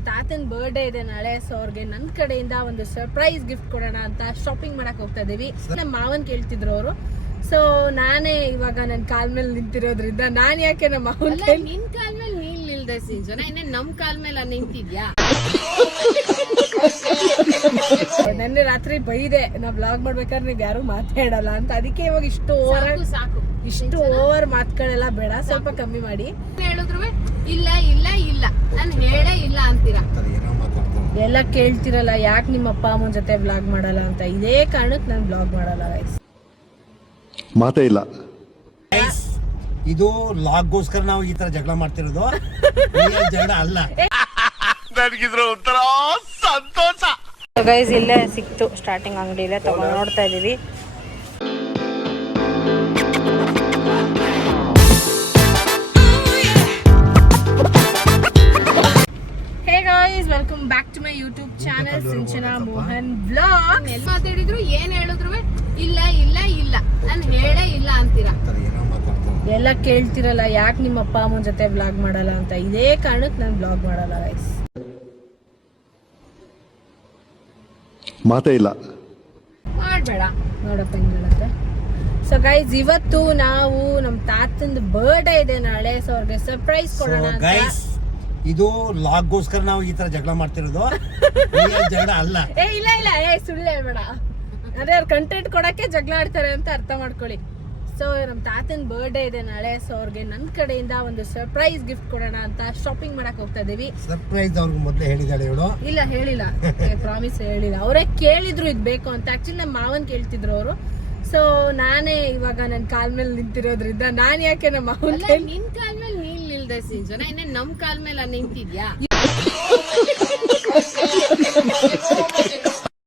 ನಮ್ಮ ತಾತನ ಬರ್ಡೇ ಇದೆ ನಾಳೆ. ಸೊ ಅವ್ರಿಗೆ ನನ್ನ ಕಡೆಯಿಂದ ಒಂದು ಸರ್ಪ್ರೈಸ್ ಗಿಫ್ಟ್ ಕೊಡೋಣ ಅಂತ ಶಾಪಿಂಗ್ ಮಾಡಕ್ ಹೋಗ್ತಾ ಇದೀವಿ. ನಮ್ಮ ಮಾವನ್ ಕೇಳ್ತಿದ್ರು ಅವರು. ಸೊ ನಾನೇ ಇವಾಗ ನನ್ನ ಕಾಲ್ ಮೇಲೆ ನಿಂತಿರೋದ್ರಿಂದ ನಾನ್ ಯಾಕೆ ನಮ್ಮ ಮಾವನ್ ನಿನ್ ಕಾಲ್ ಮೇಲೆ ನೀನ್ ನಿಲ್ದೆ ಸಿಂಚನ, ಇನ್ನೇ ನಮ್ ಕಾಲ್ ಮೇಲೆ ನಿಂತಿದ್ಯಾ? ನೆನ್ನೆ ರಾತ್ರಿ ಬೈದೆ ನಾ ಬ್ಲಾಗ್ ಮಾಡ್ಬೇಕಾದ್ರೆ ನೀವ್ ಯಾರು ಮಾತಾಡಲ್ಲ ಅಂತ. ಅದಕ್ಕೆ ಇವಾಗ ಇಷ್ಟು ಓವರ್ ಮಾತುಗಳೆಲ್ಲ ಬೇಡ, ಸ್ವಲ್ಪ ಕಮ್ಮಿ ಮಾಡಿ. ಹೇಳಿದ್ರು ಇಲ್ಲ ಇಲ್ಲ ಇಲ್ಲ ನಾನು ಹೇಳೇ ಇಲ್ಲ ಅಂತೀರಾ. ಎಲ್ಲ ಕೇಳ್ತಿರಲ್ಲ ಯಾಕೆ ನಿಮ್ಮ ಅಪ್ಪ ಅಮ್ಮನ ಜೊತೆ ಬ್ಲಾಗ್ ಮಾಡಲ್ಲ ಅಂತ. ಇದೇ ಕಾರಣಕ್ಕೆ ನಾನು ಬ್ಲಾಗ್ ಮಾಡಲ್ಲ ಗೈಸ್. ಮಾತೇ ಇಲ್ಲ. ಇದು ಲಾಗ್ಗೋಸ್ಕರ ನಾವು ಈ ತರ ಜಗಳ ಮಾಡ್ತಿರೋದು, ಜಗಳ ಅಲ್ಲ. ನನಗಿದ್ರ ಒಂಥರ ಸಂತೋಷ. ಗೈಸ್ ಇಲ್ಲೇ ಸಿಕ್ತು ಸ್ಟಾರ್ಟಿಂಗ್ ಅಂಗಡಿ ಇದೆ, ತಗೊಂಡು ನೋಡ್ತಾ ಇದೀವಿ. Hey guys, welcome back to my YouTube channel Sinchana Mohan blog. ಎಲ್ಲಿ ಮಾತಾಡಿದ್ರು ಏನ್ ಹೇಳಿದ್ರು ಇಲ್ಲ ಇಲ್ಲ ಇಲ್ಲ ನಾನು ಹೇಳೇ ಇಲ್ಲ ಅಂತೀರಾ. ಎಲ್ಲ ಕೇಳ್ತಿರಲ್ಲ ಯಾಕೆ ನಿಮ್ಮ ಅಪ್ಪ ಅಮ್ಮನ ಜೊತೆ ಬ್ಲಾಗ್ ಮಾಡಲ್ಲ ಅಂತ. ಇದೇ ಕಾರಣಕ್ಕೆ ನಾನು ಬ್ಲಾಗ್ ಮಾಡಲ್ಲ ಗೈಸ್. ಮಾತೇ ಇಲ್ಲ. ಮಾಡ್ಬೇಡ ನೋಡಪ್ಪ ಹೆಂಗ್ ಹೇಳುತ್ತೆ. ಸೊ ಗೈಸ್ ಇವತ್ತು ನಾವು ನಮ್ಮ ತಾತಂದು ಬರ್ಡೇ ಇದೆ ನಾಳೆ. ಸೊ ಅವ್ರಿಗೆ ಸರ್ಪ್ರೈಸ್ ಕೊಡೋಣ ಅಂತ. ಗೈಸ್ ಇದು ಲಾಗ್ಗೋಸ್ಕರ ನಾವು ಈ ತರ ಜಗಳ ಮಾಡ್ತಿರೋದು, ಜಗಳ ಅಲ್ಲ. ಇಲ್ಲ ಇಲ್ಲ ಸುಳ್ಳು ಹೇಳ್ಬೇಡ. ಅದೇ ಅವ್ರ ಕಂಟೆಂಟ್ ಕೊಡಕ್ಕೆ ಜಗಳ ಆಡ್ತಾರೆ ಅಂತ ಅರ್ಥ ಮಾಡ್ಕೊಳ್ಳಿ. ಸೊ ನಮ್ಮ ತಾತನ ಬರ್ಡೇ ಇದೆ ನಾಳೆ. ಸೊ ಅವ್ರಿಗೆ ನನ್ನ ಕಡೆಯಿಂದ ಒಂದು ಸರ್ಪ್ರೈಸ್ ಗಿಫ್ಟ್ ಕೊಡೋಣ ಅಂತ ಶಾಪಿಂಗ್ ಮಾಡಕ್ ಹೋಗ್ತಾ ಇದೀವಿ. ಸರ್ಪ್ರೈಸ್ ಅವ್ರಿಗೆ ಮೊದಲೇ ಹೇಳಿದಾಳೆ ಇವಳು. ಇಲ್ಲ ಹೇಳಿಲ್ಲ, ಪ್ರಾಮಿಸ್ ಹೇಳಿಲ್ಲ. ಅವರೇ ಕೇಳಿದ್ರು ಇದ್ ಬೇಕು ಅಂತ. ಆಕ್ಚುಲಿ ನಮ್ಮ ಮಾವನ್ ಕೇಳ್ತಿದ್ರು ಅವರು. ಸೊ ನಾನೇ ಇವಾಗ ನನ್ನ ಕಾಲ್ ಮೇಲೆ ನಿಂತಿರೋದ್ರಿಂದ ನಾನ್ ಯಾಕೆ ನಮ್ಮ ಮಾವನ್ ನಿನ್ ಕಾಲ್ ಮೇಲೆ ನೀನ್ ನಿಲ್ದೆ ಸಿಂಚನ, ಇನ್ನೇ ನಮ್ ಕಾಲ್ ಮೇಲೆ ನಿಂತಿದ್ಯಾ?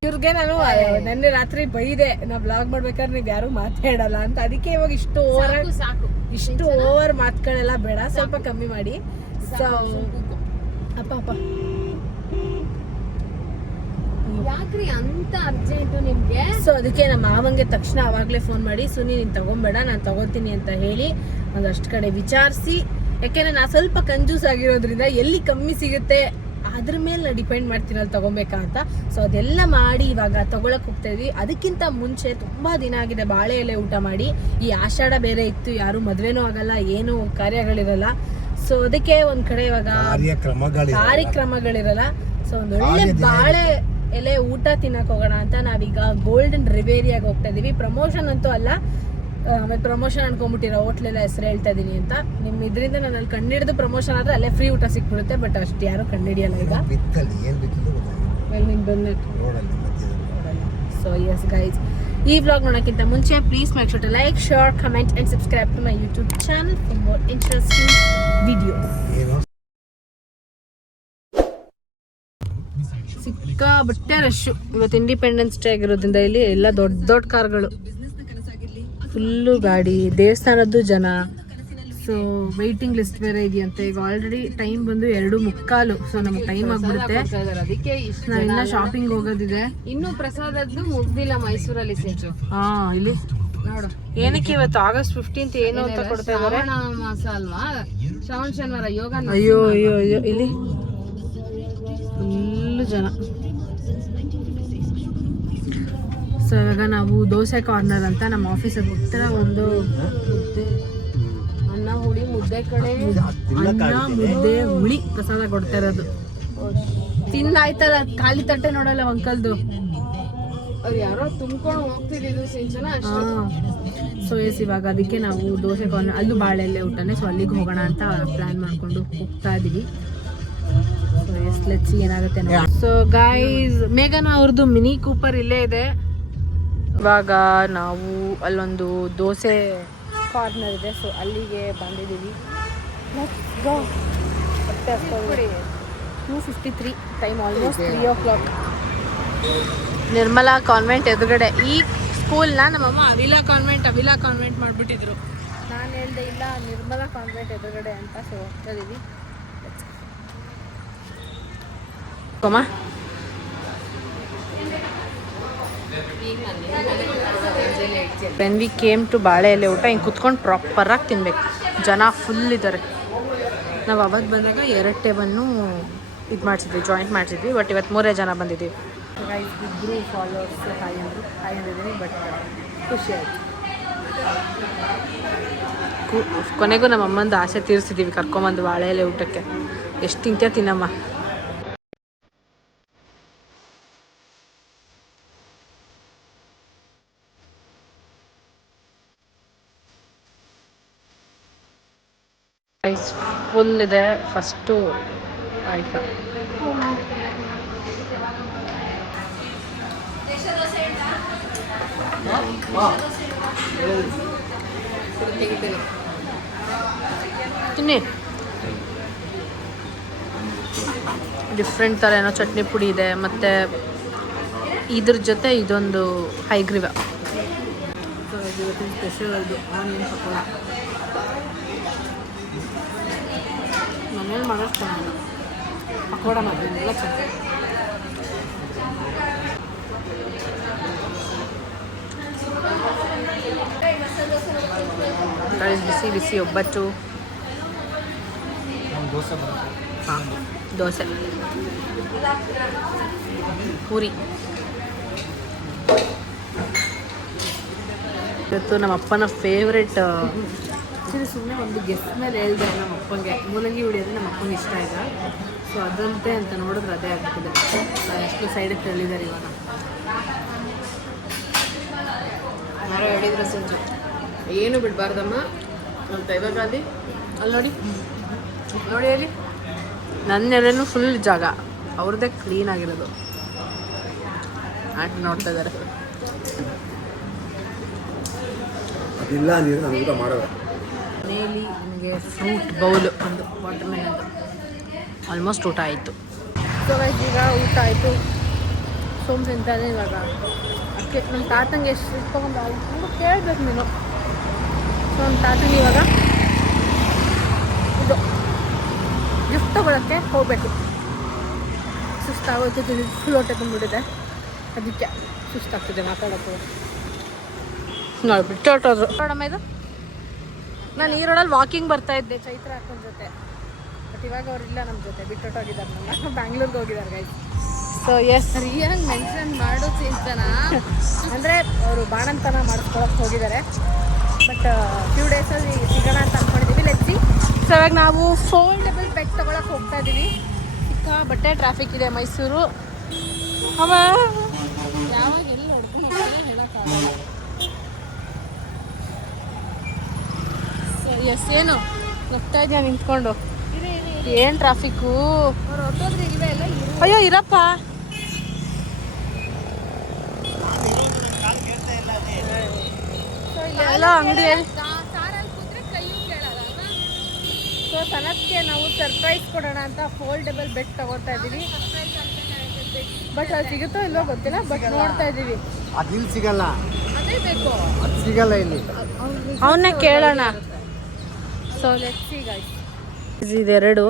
ಇವ್ರಿಗೆ ನಾನು ನೆನ್ನೆ ರಾತ್ರಿ ಬೈದೆ ನಾ ಬ್ಲಾಗ್ ಮಾಡ್ಬೇಕಾದ್ರೆ ನೀವ್ ಯಾರು ಮಾತಾಡಲ್ಲ ಅಂತ. ಅದಕ್ಕೆ ಇವಾಗ ಇಷ್ಟು ಓವರ್ ಮಾತುಗಳೆಲ್ಲ ಬೇಡ, ಸ್ವಲ್ಪ ಕಮ್ಮಿ ಮಾಡಿ. ಸೊ ಅಪ್ಪ ಯಾಕ್ರಿ ಅಂತ ಅರ್ಜೆಂಟು ನಿಮ್ಗೆ? ಸೊ ಅದಕ್ಕೆ ನಮ್ಮ ಮಾವಂಗೆ ತಕ್ಷಣ ಅವಾಗ್ಲೇ ಫೋನ್ ಮಾಡಿ ಸುನಿ ನೀನ್ ತಗೊಂಬೇಡ ನಾನು ತಗೋತೀನಿ ಅಂತ ಹೇಳಿ ಒಂದಷ್ಟು ಕಡೆ ವಿಚಾರಿಸಿ. ಯಾಕೆಂದ್ರೆ ನಾ ಸ್ವಲ್ಪ ಕಂಜೂಸ್ ಆಗಿರೋದ್ರಿಂದ ಎಲ್ಲಿ ಕಮ್ಮಿ ಸಿಗುತ್ತೆ ಅದ್ರ ಮೇಲೆ ಡಿಪೆಂಡ್ ಮಾಡ್ತೀನಿ ಅಲ್ಲಿ ತಗೊಬೇಕಾ ಅಂತ. ಸೊ ಅದೆಲ್ಲ ಮಾಡಿ ಇವಾಗ ತಗೊಳಕ್ ಹೋಗ್ತಾ ಇದ್ವಿ. ಅದಕ್ಕಿಂತ ಮುಂಚೆ ತುಂಬಾ ದಿನ ಆಗಿದೆ ಬಾಳೆ ಎಲೆ ಊಟ ಮಾಡಿ. ಈ ಆಷಾಢ ಬೇರೆ ಇತ್ತು, ಯಾರು ಮದ್ವೆನೂ ಆಗಲ್ಲ, ಏನು ಕಾರ್ಯಗಳಿರಲ್ಲ. ಸೊ ಅದಕ್ಕೆ ಒಂದ್ ಕಡೆ ಇವಾಗ ಕಾರ್ಯಕ್ರಮಗಳಿರಲ್ಲ. ಸೊ ಒಂದ್ ಒಳ್ಳೆ ಬಾಳೆ ಎಲೆ ಊಟ ತಿನ್ನಕ್ ಹೋಗೋಣ ಅಂತ ನಾವೀಗ ಗೋಲ್ಡನ್ ರಿವೇರಿಯಾಗ ಹೋಗ್ತಾ ಇದೀವಿ. ಪ್ರಮೋಷನ್ ಅಂತೂ ಅಲ್ಲ, ಪ್ರಮೋಷನ್ ಅನ್ಕೊಂಡ್ಬಿಟ್ಟಿರೋ ಹೋಟ್ಲೆಲ್ಲ ಹೆಸರು ಹೇಳ್ತಾ ಇದೀನಿ ಅಂತ. ನಿಮ್ ಇದರಿಂದ ನಾನು ಅಲ್ಲಿ ಕಂಡಿಡಿದು ಪ್ರಮೋಷನ್ ಆದ್ರೆ ಅಲ್ಲೇ ಫ್ರೀ ಊಟ ಸಿಕ್ಬಿಡುತ್ತೆ. ಬಟ್ ಅಷ್ಟು ಯಾರು ಕಂಡಿಡಿಯಲ್ಲ ಈಗ. ಸೊ ಎಸ್ ಗೈಸ್, ಈ ವ್ಲಾಗ್ ನೋಡೋಕ್ಕಿಂತ ಮುಂಚೆ please make sure to like, share, comment and subscribe to my YouTube channel for more interesting videos. ಸಿಕ್ಕಾಬಟ್ಟೆ ರಶ್ ಇವತ್ತು. ಇಂಡಿಪೆಂಡೆನ್ಸ್ ಡೇ ಆಗಿರೋದ್ರಿಂದ ಇಲ್ಲಿ ಎಲ್ಲ ದೊಡ್ಡ ದೊಡ್ಡ ಕಾರ್ಗಳು, ಫುಲ್ಲು ಗಾಡಿ, ದೇವಸ್ಥಾನದ್ದು ಜನ. ಸೊ ವೇಟಿಂಗ್ ಲಿಸ್ಟ್ ಬೇರೆ ಇದೆಯಂತೆ. ಈಗ ಆಲ್ರೆಡಿ ಟೈಮ್ ಬಂದು 2:45. ಸೊ ನಮ್ಗೆ ಟೈಮ್ ಆಗ್ಬಿಡುತ್ತೆ. ಅದಕ್ಕೆ ನಾವು ಇನ್ನ ಶಾಪಿಂಗ್ ಹೋಗೋದಿದೆ. ಇನ್ನು ಪ್ರಸಾದದ್ದು ಮುಗ್ದಿಲ್ಲ ಮೈಸೂರಲ್ಲಿ ಸಿಂಚು. ಹಾ ಇಲ್ಲಿ ನೋಡು ಏನಕ್ಕೆ ಇವತ್ತು ಆಗಸ್ಟ್ 15 ಏನು ಅಂತ ಕೊಡ್ತಾ ಇದಾರೆ. ಮಾಸ ಅಲ್ವಾ, ಶ್ರಾವಣ ಶನಿವಾರ ಯೋಗ. ಅಯ್ಯೋ ಅಯ್ಯೋ ಅಯ್ಯೋ, ಇಲ್ಲಿ ಫುಲ್ಲು ಜನ. ಸೊ ಇವಾಗ ನಾವು ದೋಸೆ ಕಾರ್ನರ್ ಅಂತ ನಮ್ಮ ಆಫೀಸ್ ಹತ್ರ ಒಂದು ಅನ್ನ ಹುಳಿ ಮುದ್ದೆ ಕಡೆ ಅನ್ನ ಮುದ್ದೆ ಹುಳಿ ಪ್ರಸಾದ ಕೊಡ್ತಾ ಇರೋದು. ತಿಂದಾಯ್ತಲ್ಲ, ಖಾಲಿ ತಟ್ಟೆ ನೋಡಲ್ಲ ಅಂಕಲ್ದು. ಅವ್ರು ಯಾರೋ ತುಂಬ್ಕೊಂಡು ಹೋಗ್ತಿದ್ದು ಸಿಂಚನ. ಸೊ ಎಸ್ ಇವಾಗ ಅದಕ್ಕೆ ನಾವು ದೋಸೆ ಕಾರ್ನರ್, ಅಲ್ಲೂ ಬಾಳೆಲೆ ಊಟನೇ. ಸೊ ಅಲ್ಲಿಗೆ ಹೋಗೋಣ ಅಂತ ಪ್ಲಾನ್ ಮಾಡ್ಕೊಂಡು ಹೋಗ್ತಾ ಇದೀವಿ. ಸೊ ಎಸ್ ಲೆಟ್ಸ್ ಸಿ ಏನಾಗುತ್ತೆ. ಸೊ ಗೈಸ್, ಮೇಘನಾ ಅವ್ರದ್ದು ಮಿನಿ ಕೂಪರ್ ಇಲ್ಲೇ ಇದೆ. ಇವಾಗ ನಾವು ಅಲ್ಲೊಂದು ದೋಸೆ ಕಾರ್ನರ್ ಇದೆ. ಸೊ ಅಲ್ಲಿಗೆ ಬಂದಿದ್ದೀವಿ. 2:53 time, almost 3 o'clock. Nirmala convent ಎದುರುಗಡೆ. ಈ ಸ್ಕೂಲ್ನ ನಮ್ಮಮ್ಮ ಅವಿಲಾ ಕಾನ್ವೆಂಟ್ ಮಾಡಿಬಿಟ್ಟಿದ್ರು. ನಾನು ಹೇಳ್ದೆ ಇಲ್ಲ ನಿರ್ಮಲಾ ಕಾನ್ವೆಂಟ್ ಎದುರುಗಡೆ ಅಂತ. ಸೊ ಹೋಗ್ತಾ ಇದೀವಿ. ವೆನ್ ವಿ ಕೇಮ್ ಟು ಬಾಳೆ ಎಲೆ ಊಟ ಹಿಂಗೆ ಕುತ್ಕೊಂಡು ಪ್ರಾಪರಾಗಿ ತಿನ್ಬೇಕು. ಜನ ಫುಲ್ ಇದ್ದಾರೆ. ನಾವು ಅವತ್ತು ಬಂದಾಗ 2 ಟೇಬಲ್ನು ಇದು ಮಾಡಿಸಿದ್ವಿ, ಜಾಯಿಂಟ್ ಮಾಡಿಸಿದ್ವಿ. ಬಟ್ ಇವತ್ತು 3 ಜನ ಬಂದಿದ್ದೀವಿ. ಇಬ್ಬರು ಫಾಲೋವರ್ಸ್ ಹಾಯ್ ಅಂದಿದ್ದೀನಿ. ಬಟ್ ಖುಷಿ ಆಯಿತು. ಕೊನೆಗೂ ನಮ್ಮ ಅಮ್ಮಂದು ಆಸೆ ತೀರಿಸಿದ್ದೀವಿ, ಕರ್ಕೊಂಬಂದು ಬಾಳೆ ಎಲೆ ಊಟಕ್ಕೆ. ಎಷ್ಟು ತಿಂತೀಯ ತಿನ್ನಮ್ಮ. ರೈಸ್ ಫುಲ್ ಇದೆ. ಫಸ್ಟು ಆಯ್ತು. ತಿನ್ನಿ. ಡಿಫ್ರೆಂಟ್ ಥರ ಏನೋ ಚಟ್ನಿ ಪುಡಿ ಇದೆ, ಮತ್ತು ಇದ್ರ ಜೊತೆ ಇದೊಂದು ಹೈಗ್ರೀವ. ಇವತ್ತಿನ ಸ್ಪೆಷಲ್ ಅದು ಆನಿಯನ್ ಪಕೋಡ. ಮನೇಲಿ ಮಾಡೋದು ಚೆನ್ನಾಗಿಲ್ಲ, ಪಕೋಡ ಮಾಡ್ತೀನಿ ಎಲ್ಲ ಚೆನ್ನಾಗಿ. ಬಿಸಿ ಬಿಸಿ ಒಬ್ಬಟ್ಟು, ಹಾಂ ದೋಸೆ, ಪೂರಿ. ಇವತ್ತು ನಮ್ಮ ಅಪ್ಪನ ಫೇವ್ರೆಟ್. ಸುಮ್ಮನೆ ಒಂದು ಗೆಸ್ಟ್ ಮೇಲೆ ಹೇಳಿದೆ ನಮ್ಮ ಅಪ್ಪಂಗೆ, ಮೂಲಂಗಿ ಹುಡಿಯೋದು ನಮ್ಮ ಅಪ್ಪಂಗೆ ಇಷ್ಟ ಆಯ್ತು. ಸೊ ಅದಂತೆ ಅಂತ ನೋಡಿದ್ರೆ ಅದೇ ಆಗ್ತದೆ. ಎಷ್ಟು ಸೈಡಿಗೆ ತಳ್ಳಿದ್ದಾರೆ ಇವಾಗ. ಯಾರೋ ಹೇಳಿದ್ರು ಸಂಜೆ ಏನು ಬಿಡಬಾರ್ದಮ್ಮ ಅಂತ. ಇವಾಗ ಅಲ್ಲಿ ನೋಡಿ ನೋಡಿ ಹೇಳಿ, ನನ್ನೆಲ್ಲೂ ಫುಲ್ ಜಾಗ ಅವ್ರದ್ದೇ ಕ್ಲೀನ್ ಆಗಿರೋದು. ಆಟ ನೋಡ್ತಾ ಇದ್ದಾರೆ. ಅದಿಲ್ಲ ನೀರು ನಾನು ಊಟ ಮಾಡೋದು. ಮನೆಯಲ್ಲಿ ನನಗೆ ಫ್ರೂಟ್ ಬೌಲ್ ಒಂದು ವಾಟರ್ ಮೆಲನ್ ಆಲ್ಮೋಸ್ಟ್ ಊಟ ಆಯಿತು. ಸೊ ಈಗ ಊಟ ಆಯಿತು. ಸೋಮ್ ತಿಂತಾನೆ ಇವಾಗ. ಅದಕ್ಕೆ ನಮ್ಮ ತಾತಂಗೆ ಎಷ್ಟು ಇಟ್ಕೊಂಡು ತುಂಬ ಕೇಳಬೇಕು ನೀನು. ಸೊ ನಮ್ಮ ತಾತಂಗೆ ಇವಾಗ ಇದು ಗಿಫ್ಟ್ ತೊಗೊಳಕ್ಕೆ ಹೋಗಬೇಕು. ಸುಸ್ತಾಗೋಯ್ತು, ಫುಲ್ ಹೊಟ್ಟೆ ತುಂಬಿಟ್ಟಿದೆ. ಅದಕ್ಕೆ ಸುಸ್ತಾಗ್ತಿದೆ ಮಾತಾಡೋಕ್ಕೆ. ನೋಡಿ ಬಿಟ್ಟು ಹೊಟ್ಟೋದ್ರು ನೋಡಮ್ಮ. ಇದು ನಾನು ಈ ರೋಡಲ್ಲಿ ವಾಕಿಂಗ್ ಬರ್ತಾ ಇದ್ದೆ ಚೈತ್ರ ಅಕ್ಕನ ಜೊತೆ. ಬಟ್ ಇವಾಗ ಅವರಿಲ್ಲ ನಮ್ಮ ಜೊತೆ, ಬಿಟ್ಟೊಟ್ಟೋಗಿದ್ದಾರೆ. ನನ್ನ ಬ್ಯಾಂಗ್ಳೂರ್ಗೆ ಹೋಗಿದ್ದಾರೆ ಗೈಸ್. ಸೊ ಎಸ್, ಸರಿಯಾಗಿ ಮೆನ್ಷನ್ ಮಾಡೋ ಚಿಂತನ ಅಂದರೆ ಅವರು ಬಾಣಂತನ ಮಾಡಿಸ್ಕೊಳಕ್ಕೆ ಹೋಗಿದ್ದಾರೆ. ಬಟ್ ಫ್ಯೂ ಡೇಸಲ್ಲಿ ಸಿಗೋಣ ಅಂತ ಅಂದ್ಕೊಂಡಿದ್ದೀವಿ. ಲೆಟ್ಸಿ. ಸೊ ಇವಾಗ ನಾವು ಫೋಲ್ಡಬಲ್ ಬೆಡ್ ತೊಗೊಳಕ್ಕೆ ಹೋಗ್ತಾ ಇದ್ದೀವಿ. ಸಿಕ್ಕಾಬಟ್ಟೆ ಟ್ರಾಫಿಕ್ ಇದೆ ಮೈಸೂರು. ಯಾವಾಗ ಎಲ್ಲಿ ಹೊಡ್ಕೊಂಡು ಹೇಳೋಕ್ಕಾಗಲ್ಲ. ಎಸ್, ಏನು ಹೋಗ್ತಾ ಇದೆಯಾ ನಿಂತ್ಕೊಂಡು? ಏನು ಟ್ರಾಫಿಕ್ಕು. ಅವ್ರು ಹೊಟ್ಟೋದ್ರೆ ಇಲ್ವೇ ಇಲ್ಲ. ಅಯ್ಯೋ ಇರಪ್ಪ. ಎಲ್ಲ ಅಂಗಡಿ ಕಾರಲ್ಲಿ ಕೂತ್ರೆ ಕೈಯೂ ಕೇಳಲ್ಲ. ಸೊ ತನಕ್ಕೆ ನಾವು ಸರ್ಪ್ರೈಸ್ ಕೊಡೋಣ ಅಂತ ಫೋಲ್ಡಬಲ್ ಬೆಡ್ ತಗೋತಾ ಇದ್ದೀವಿ. ಬಟ್ ಅದು ಸಿಗುತ್ತೋ ಇಲ್ಲೋ ಗೊತ್ತಿಲ್ಲ. ಬಟ್ ನೋಡ್ತಾ ಇದ್ದೀವಿ. ಅದಿಲ್ಲಿ ಸಿಗಲ್ಲ, ಅದೇ ಬೇಕು. ಅದು ಸಿಗಲ್ಲ ಇಲ್ಲಿ. ಅವನ್ನೇ ಕೇಳೋಣ. So let's see guys. ಇದೆರಡು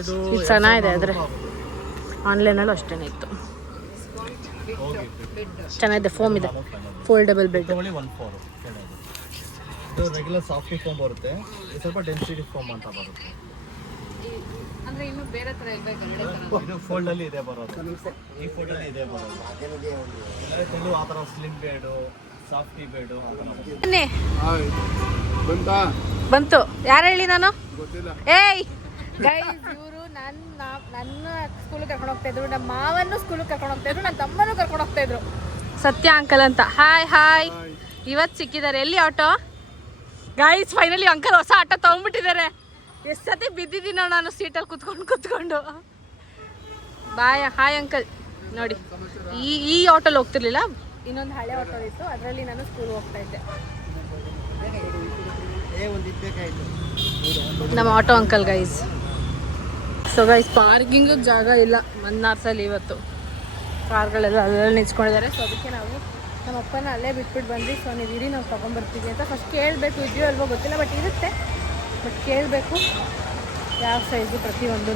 ಇದು ಚೆನ್ನಾಗಿದೆ. ಆದರೆ ಆನ್ಲೈನಲ್ಲೂ ಅಷ್ಟೇ ಇತ್ತು. ಚೆನ್ನಾಗಿದೆ, ಫೋಮ್ ಇದೆ. Foldable bed. ಇದು ರೆಗ್ಯುಲರ್ ಸಾಫ್ಟಿ ಫೋಮ್ ಬರುತ್ತೆ, ಇದು ಸ್ವಲ್ಪ ಡೆನ್ಸಿಟಿ ಫೋಮ್ ಅಂತ ಬರುತ್ತೆ. ಅಂದ್ರೆ ಇನ್ನು ಬೇರೆ ತರ ಇರ್ಬೇಕು. ಇದು ಫೋಲ್ಡ್ ಅಲ್ಲಿ ಇದೆ ಬರೋದು, ಈ ಫೋಲ್ಡ್ ಅಲ್ಲಿ ಇದೆ ಬರೋದು. ಕೆಲವು ಆ ಥರ ಸ್ಲಿಮ್ ಬೇಡು, ಸಾಫ್ಟಿ ಬೇಡು ಆ ಥರ. ಬಂತು. ಯಾರು ಹೇಳಿ ನಾನು ಏಯ್ ಗೈಸ್, ಇವರು ನನ್ನ ಸ್ಕೂಲಿಗೆ ಕರ್ಕೊಂಡು ಹೋಗ್ತಾ ಇದ್ರು, ನಮ್ಮ ಮಾವನ್ನು ಸ್ಕೂಲಿಗೆ ಕರ್ಕೊಂಡು ಹೋಗ್ತಾ ಇದ್ರು, ನನ್ನ ತಮ್ಮನೂ ಕರ್ಕೊಂಡು ಹೋಗ್ತಾ ಇದ್ರು. ಸತ್ಯ ಅಂಕಲ್ ಅಂತ. Hi hi. ಇವತ್ತು ಸಿಕ್ಕಿದ್ದಾರೆ. ಎಲ್ಲಿ ಆಟೋ ಗೈಸ್? ಫೈನಲಿ ಅಂಕಲ್ ಹೊಸ ಆಟೋ ತಗೊಂಡ್ಬಿಟ್ಟಿದ್ದಾರೆ. ಎಷ್ಟು ಸತಿ ಬಿದ್ದಿದ್ದೀನೋ ನಾನು ಸೀಟಲ್ಲಿ ಕುತ್ಕೊಂಡು. ಬಾಯ್. Hi uncle. ನೋಡಿ, ಈ ಆಟೋಲ್ಲಿ ಹೋಗ್ತಿರ್ಲಿಲ್ಲ, ಇನ್ನೊಂದು ಹಳೆ ಆಟೋ ಇತ್ತು, ಅದರಲ್ಲಿ ನಾನು ಸ್ಕೂಲ್ಗೆ ಹೋಗ್ತಾ ಇದ್ದೆ. ನಮ್ಮ auto uncle guys. So guys, parking ಜಾಗ ಇಲ್ಲ ಮನ್ನಾರ್ಸಲ್ಲಿ ಇವತ್ತು. ಕಾರ್ಗಳೆಲ್ಲ ಅಲ್ಲೆಲ್ಲ ನಿಂತ್ಕೊಂಡಿದ್ದಾರೆ. ಸೊ ಅದಕ್ಕೆ ನಾವು ನಮ್ಮ ಅಪ್ಪನ ಅಲ್ಲೇ ಬಿಟ್ಬಿಟ್ಟು ಬಂದ್ವಿ. ಸೊ ನೀವು ಇರಿ, ನಾವು ತೊಗೊಂಬರ್ತೀವಿ ಅಂತ ಫಸ್ಟ್ ಕೇಳಬೇಕು. ಇದೆಯೋ ಅಲ್ವೋ ಗೊತ್ತಿಲ್ಲ, ಬಟ್ ಇರುತ್ತೆ. ಬಟ್ ಕೇಳಬೇಕು ಯಾವ ಸೈಜು ಪ್ರತಿಯೊಂದೂ.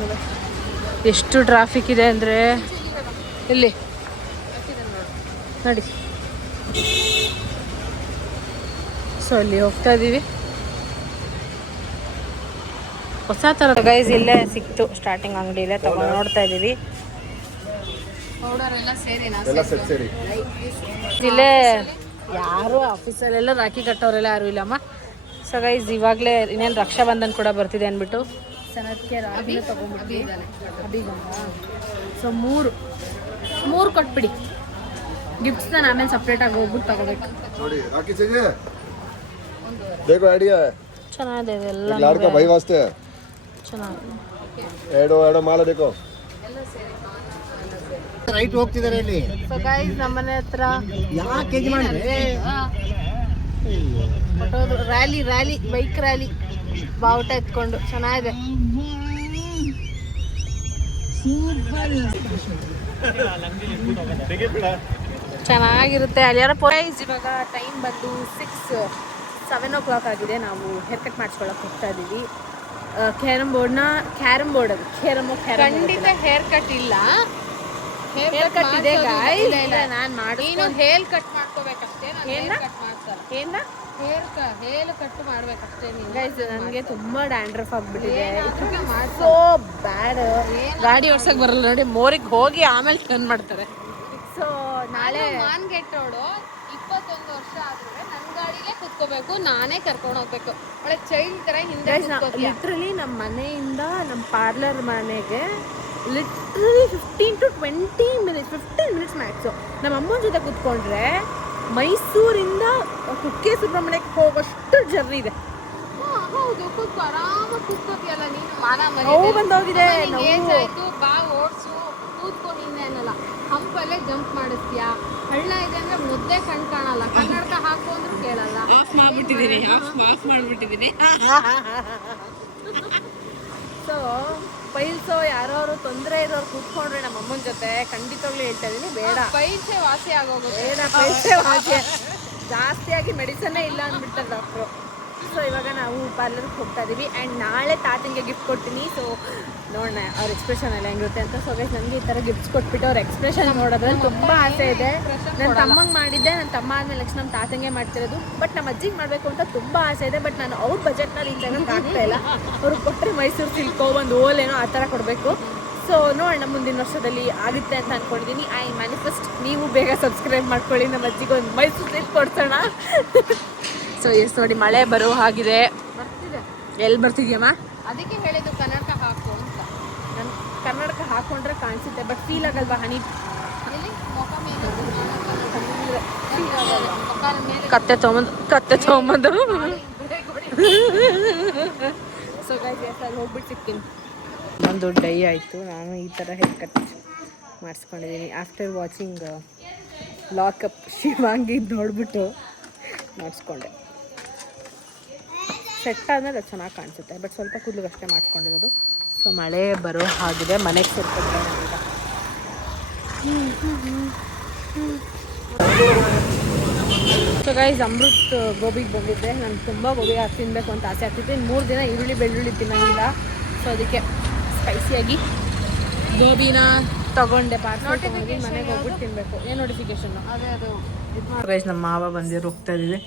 ಎಷ್ಟು ಟ್ರಾಫಿಕ್ ಇದೆ ಅಂದರೆ ಇಲ್ಲಿ ನೋಡಿ. ಸೊ ಅಲ್ಲಿ ಹೋಗ್ತಾ ಇದ್ದೀವಿ. ಹೊಸ ಥರ ಗೈಸ್ ಇಲ್ಲೇ ಸಿಕ್ತು ಸ್ಟಾರ್ಟಿಂಗ್ ಅಂಗಡಿಲೇ ತಗೊಂಡು ನೋಡ್ತಾ ಇದ್ದೀವಿ. ಪೌಡರ್ ಎಲ್ಲ ಸೇರಿ ಎಲ್ಲ ಸೆಟ್ ಸೇರಿ ಇಲ್ಲೇ ಯಾರು ಆಫೀಸಲ್ಲೆಲ್ಲ ರಾಖಿ ಕಟ್ಟೋರೆಲ್ಲ ಯಾರು ಇಲ್ಲಮ್ಮ. ಸೊ ಗೈಸ್ ಇವಾಗಲೇ ಇನ್ನೇನು ರಕ್ಷಾಬಂಧನ್ ಕೂಡ ಬರ್ತಿದೆ ಅಂದ್ಬಿಟ್ಟು ಸನತ್ಗೆ ರಾಖಿನ ತೊಗೊಂಡ್ಬಿಟ್ಟು ಸೊ ಮೂರು ಕೊಟ್ಬಿಡಿ. ಗಿಫ್ಟ್ಸ್ನ ಆಮೇಲೆ ಸಪ್ರೇಟಾಗಿ ಹೋಗ್ಬಿಟ್ಟು ತಗೋಬೇಕು. ನೋಡಿ ರಾಕಿ चाहिए देखो आइडिया है ಚೆನ್ನಾಗಿದೆ ಇದೆಲ್ಲ एक लाड़ का भाई वास्ते ಚೆನ್ನಾಗಿದೆ. एडो एडो माला देखो ರೈಟ್ ಹೋಗ್ತಿದ್ದಾರೆ ಇಲ್ಲಿ. ಸೊ ಗೈಸ್ ನಮ್ಮನೆ ಹತ್ರ ಯಾಕೆ ಇದು ಮಾಡಿದ್ರೆ ರ್ಯಾಲಿ ಬೈಕ್ ರ್ಯಾಲಿ ಬಾವುಟ ಎತ್ಕೊಂಡು ಚೆನ್ನಾಗಿದೆ. ಚೆನ್ನಾಗಿರುತ್ತೆ ಅಲ್ಲಿ ಯಾರೋ ಪ್ರೈಸ್. ಇವಾಗ ಟೈಮ್ ಬಂದು 7 o'clock ಆಗಿದೆ. ನಾವು ಹೇರ್ ಕಟ್ ಮಾಡಿಸ್ಕೊಳಕ್ಕೆ ಹೋಗ್ತಾ ಇದ್ದೀವಿ. ಕ್ಯಾರಮ್ ಬೋರ್ಡ್ ಖಂಡಿತ ಹೇರ್ ಕಟ್ ಇಲ್ಲ. ಹೇರ್ ಕಟ್ ಇದೆ guys. ನಾನು ನೀನು ಹೇರ್ ಕಟ್ ಮಾಡ್ಕೋಬೇಕಷ್ಟೇ. ನಾನು ಏನ? ಹೇರ್ ಕಟ್ ಮಾಡ್ಸಲ್ಲ. ಏನ ಹೇರ್ ಕಟ್ ಮಾಡ್ಬೇಕಷ್ಟೇ ನೀನು. ಗೈಸ್ ನನಗೆ ತುಂಬಾ ಡ್ಯಾಂಡ್ರಫ್ ಆಗ್ಬಿಟ್ಟಿದೆ. ಸೋ ಬ್ಯಾಡ್. ಗಾಡಿ ಓಡ್ಸಕ್ ಬರಲ್ಲ ನೋಡಿ. ಮೋರಿಗೆ ಹೋಗಿ ಆಮೇಲೆ ಟರ್ನ್ ಮಾಡ್ತಾರೆ. ಸೊ ನಾಳೆ ಮಾನ್ಗೆಟ್ಟೋಡು 21 ವರ್ಷ ಆದ್ರೂ ನನ್ನ ಗಾಡಿಗೆ ಕುತ್ಕೋಬೇಕು, ನಾನೇ ಕರ್ಕೊಂಡು ಹೋಗ್ಬೇಕು. ಒಳ್ಳೆ ಚೈಲ್ಡ್ ತರ ಹಿಂದೆ ಲಿಟ್ರಲಿ ನಮ್ಮ ಮನೆಯಿಂದ ನಮ್ಮ ಪಾರ್ಲರ್ ಮನೆಗೆ literally 15 to 20 minutes 15 minutes max. ನಮ್ಮ ಅಮ್ಮನ ಜೊತೆ ಕೂತ್ಕೊಂಡ್ರೆ ಮೈಸೂರಿಂದ ಕುಕ್ಕೆ ಸುಬ್ರಹ್ಮಣ್ಯಕ್ಕೆ ಹೋಗೋಷ್ಟು ಜರ್ನಿ ಇದೆ. ಹೌದು, ಕೂತ್ಕೋ, ಆರಾಮಾಗಿ ಕೂತ್ಕೋತಿಯಲ್ಲ ನೀನು. ಮಾನ ನೋವು ಬಂದೋಗಿದೆ. ಏಜ್ ಆಯ್ತು, ಬಾ ಓಡ್ಸು, ಕೂತ್ಕೊ. ಹಿಂದೆ ಅನ್ನಲ್ಲ, ಹಂಪಲ್ಲೇ ಜಂಪ್ ಮಾಡಿಸ್ತೀಯಾ. ಹಳ್ಳ ಇದೆ ಅಂದ್ರೆ ಮುದ್ದೆ ಕಣ್ ಕಾಣಲ್ಲ. ಕನ್ನಡಕ ಹಾಕು ಅಂದ್ರೂ ಕೇಳಲ್ಲ. ಆಫ್ ಮಾಡ್ಬಿಟ್ಟಿದ್ದೀನಿ. ಸೊ ಪೈಲ್ಸೋ ಯಾರೋ ತೊಂದರೆ ಇರೋರು ಕೂತ್ಕೊಂಡ್ರೆ ನಮ್ಮ ಅಮ್ಮನ ಜೊತೆ ಖಂಡಿತವಾಗ್ಲೂ ಹೇಳ್ತಾ ಇದೀನಿ, ಬೇಡ ಪೈಲ್ಸೆ ವಾಸಿ ಆಗೋಗುತ್ತೆ. ಬೇಡ ಪೈಲ್ಸೆ ವಾಸಿ ಜಾಸ್ತಿಯಾಗಿ ಮೆಡಿಸನ್ನೇ ಇಲ್ಲ ಅಂದ್ಬಿಟ್ಟಾರೆ ಡಾಕ್ಟ್ರು. ಸೊ ಇವಾಗ ನಾವು ಪಾರ್ಲರ್ಗೆ ಹೋಗ್ತಾ ಇದೀವಿ ಆ್ಯಂಡ್ ನಾಳೆ ತಾತನಿಗೆ ಗಿಫ್ಟ್ ಕೊಡ್ತೀನಿ. ಸೊ ನೋಡೋಣ ಅವ್ರ ಎಕ್ಸ್ಪ್ರೆಷನ್ ಎಲ್ಲ ಹೆಂಗಿರುತ್ತೆ ಅಂತ. ಸೊ ಗೈಸ್ ನನಗೆ ಈ ಥರ ಗಿಫ್ಟ್ಸ್ ಕೊಟ್ಬಿಟ್ಟು ಅವ್ರ ಎಕ್ಸ್ಪ್ರೆಷನ್ ನೋಡೋದ್ರಲ್ಲಿ ತುಂಬ ಆಸೆ ಇದೆ. ನನ್ನ ತಮ್ಮಂಗೆ ಮಾಡಿದ್ದೆ, ನನ್ನ ತಮ್ಮ ಆದಮೇಲೆ ನೆಕ್ಸ್ಟ್ ನಮ್ಮ ತಾತಂಗೆ ಮಾಡ್ತಿರೋದು. ಬಟ್ ನಮ್ಮ ಅಜ್ಜಿಗೆ ಮಾಡಬೇಕು ಅಂತ ತುಂಬ ಆಸೆ ಇದೆ. ಬಟ್ ನಾನು ಅವ್ರ ಬಜೆಟ್ನ ರೀಚ್ ಆಗಕ್ಕೆ ಆಗ್ತಾ ಇಲ್ಲ. ಅವ್ರಿಗೆ ಕೊಟ್ಟರೆ ಮೈಸೂರು ಸಿಲ್ಕೋ ಒಂದು ಓಲೇನೋ ಆ ಥರ ಕೊಡಬೇಕು. ಸೊ ನೋಡೋಣ ಮುಂದಿನ ವರ್ಷದಲ್ಲಿ ಆಗುತ್ತೆ ಅಂತ ಅಂದ್ಕೊಂಡಿದ್ದೀನಿ. I manifest. ನೀವು ಬೇಗ ಸಬ್ಸ್ಕ್ರೈಬ್ ಮಾಡ್ಕೊಳ್ಳಿ. ನಮ್ಮ ಅಜ್ಜಿಗೆ ಒಂದು ಮೈಸೂರು ಸಿಲ್ಕ್ ಕೊಡ್ಸೋಣ. ಸೊ ಎಸ್ ನೋಡಿ ಮಳೆ ಬರೋ ಹಾಗಿದೆ. ಬರ್ತಿದೆ. ಎಲ್ಲಿ ಬರ್ತಿದ್ಯಮ್ಮ? ಅದಕ್ಕೆ ಹೇಳಿದ್ದು ಕನ್ನಡಕ ಹಾಕು ಅಂತ. ನಾನು ಕನ್ನಡಕ ಹಾಕೊಂಡ್ರೆ ಕಾಣಿಸುತ್ತೆ, ಬಟ್ ಫೀಲ್ ಆಗಲ್ವಾ ಹನಿ? ಇಲ್ಲಿ ಮುಖ ಮೇಲೆ ಮುಖ ಮೇಲೆ ಕತ್ತೆ ತೊಗೊಂಬಂದು ಸೊ ಗೈಸ್ ಅಲ್ಲಿ ಹೋಗ್ಬಿಟ್ಟು ಸಿಗ್ತೀನಿ. ಒಂದು ಡೈ ಆಯಿತು. ನಾನು ಈ ಥರ ಹೇರ್ ಕಟ್ ಮಾಡಿಸ್ಕೊಂಡಿದ್ದೀನಿ. ಆಫ್ಟರ್ ವಾಚಿಂಗ್ ಲಾಕಪ್ ಶಿವಾಂಗಿ ನೋಡಿಬಿಟ್ಟು ಮಾಡಿಸ್ಕೊಂಡೆ. ಸೆಟ್ ಆದಮೇಲೆ ಅದು ಚೆನ್ನಾಗಿ ಕಾಣಿಸುತ್ತೆ. ಬಟ್ ಸ್ವಲ್ಪ ಕೂದಲಿಗೆ ಅಷ್ಟೇ ಮಾಡಿಸ್ಕೊಂಡಿರೋದು. ಸೊ ಮಳೆ ಬರೋ ಹಾಗಿದೆ. ಮನೆಗೆ ಸೇರ್ಕೊಂಡ್ರೆ ಈಗ ಸೊ ಗೈಸ್ ಅಮೃತ್ ಗೋಬಿಗೆ ಬಂದಿದ್ದೆ. ನನಗೆ ತುಂಬ ಗೋಬಿ ತಿನ್ನಬೇಕು ಅಂತ ಆಸೆ ಆಗ್ತಿತ್ತು. ಇನ್ನು 3 ದಿನ ಈರುಳ್ಳಿ ಬೆಳ್ಳುಳ್ಳಿ ತಿನ್ನೋಂಗಿಲ್ಲ. ಸೊ ಅದಕ್ಕೆ ಸ್ಪೈಸಿಯಾಗಿ ಗೋಬಿನ ತಗೊಂಡೆ. ಪಾರ್ಸಲ್ ತಗೊಂಡು ಮನೆಗೆ ಹೋಗ್ಬಿಟ್ಟು ತಿನ್ನಬೇಕು. ಏನು ನೋಟಿಫಿಕೇಶನ್ನು? ಅದೇ ಅದು ಗೈಸ್ ನಮ್ಮ ಮಾವ ಬಂದಿರೋ ಹೋಗ್ತಾ ಇದ್ದೀವಿ.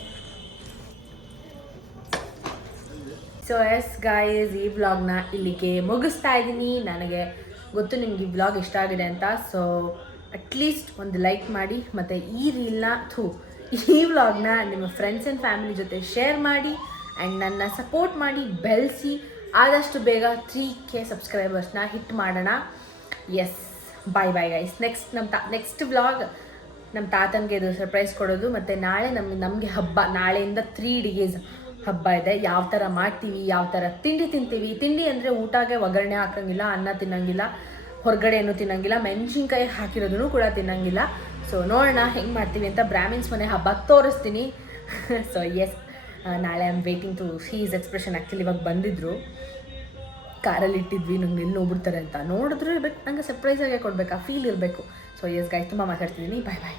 ಸೊ ಎಸ್ ಗಾಯ್ಸ್ ಈ ವ್ಲಾಗ್ನ ಇಲ್ಲಿಗೆ ಮುಗಿಸ್ತಾ ಇದ್ದೀನಿ. ನನಗೆ ಗೊತ್ತು ನಿಮ್ಗೆ ಈ ವ್ಲಾಗ್ ಇಷ್ಟ ಆಗಿದೆ ಅಂತ. ಸೊ ಅಟ್ಲೀಸ್ಟ್ ಒಂದು ಲೈಕ್ ಮಾಡಿ ಮತ್ತು ಈ ವ್ಲಾಗ್ನ ನಿಮ್ಮ ಫ್ರೆಂಡ್ಸ್ ಆ್ಯಂಡ್ ಫ್ಯಾಮಿಲಿ ಜೊತೆ ಶೇರ್ ಮಾಡಿ ಆ್ಯಂಡ್ ನನ್ನ ಸಪೋರ್ಟ್ ಮಾಡಿ ಬೆಳೆಸಿ ಆದಷ್ಟು ಬೇಗ 3K ಸಬ್ಸ್ಕ್ರೈಬರ್ಸ್ನ ಹಿಟ್ ಮಾಡೋಣ. Yes bye guys. Next vlog ನಮ್ಮ ತಾತನಿಗೆ ಇದು ಸರ್ಪ್ರೈಸ್ ಕೊಡೋದು. ಮತ್ತು ನಾಳೆ ನಮಗೆ ಹಬ್ಬ. ನಾಳೆಯಿಂದ 3 days ಹಬ್ಬ ಇದೆ. ಯಾವ ಥರ ಮಾಡ್ತೀವಿ, ಯಾವ ಥರ ತಿಂಡಿ ತಿಂತೀವಿ. ತಿಂಡಿ ಅಂದರೆ ಊಟಕ್ಕೆ ಒಗ್ಗರಣೆ ಹಾಕೋಂಗಿಲ್ಲ, ಅನ್ನ ತಿನ್ನೋಂಗಿಲ್ಲ, ಹೊರಗಡೆ ಏನೂ ತಿನ್ನೋಂಗಿಲ್ಲ, ಮೆಣಸಿನ್ಕಾಯಿ ಹಾಕಿರೋದನ್ನು ಕೂಡ ತಿನ್ನೋಂಗಿಲ್ಲ. ಸೊ ನೋಡೋಣ ಹೆಂಗೆ ಮಾಡ್ತೀವಿ ಅಂತ. ಬ್ರಾಹ್ಮಿನ್ಸ್ ಮನೆ ಹಬ್ಬ ತೋರಿಸ್ತೀನಿ. ಸೊ ಎಸ್ ನಾಳೆ I am waiting to see his expression. Actually ಇವಾಗ ಬಂದಿದ್ದರು, ಕಾರಲ್ಲಿ ಇಟ್ಟಿದ್ವಿ, ನಂಗೆ ಎಲ್ಲಿ ಹೋಗ್ಬಿಡ್ತಾರೆ ಅಂತ ನೋಡಿದ್ರೆ. ಬಟ್ ನಂಗೆ ಸರ್ಪ್ರೈಸಾಗೆ ಕೊಡಬೇಕು, ಆ ಫೀಲ್ ಇರಬೇಕು. ಸೊ ಎಸ್ ಗೈಸ್ ತುಂಬ ಮಾತಾಡ್ತಿದ್ದೀನಿ. ಬಾಯ್.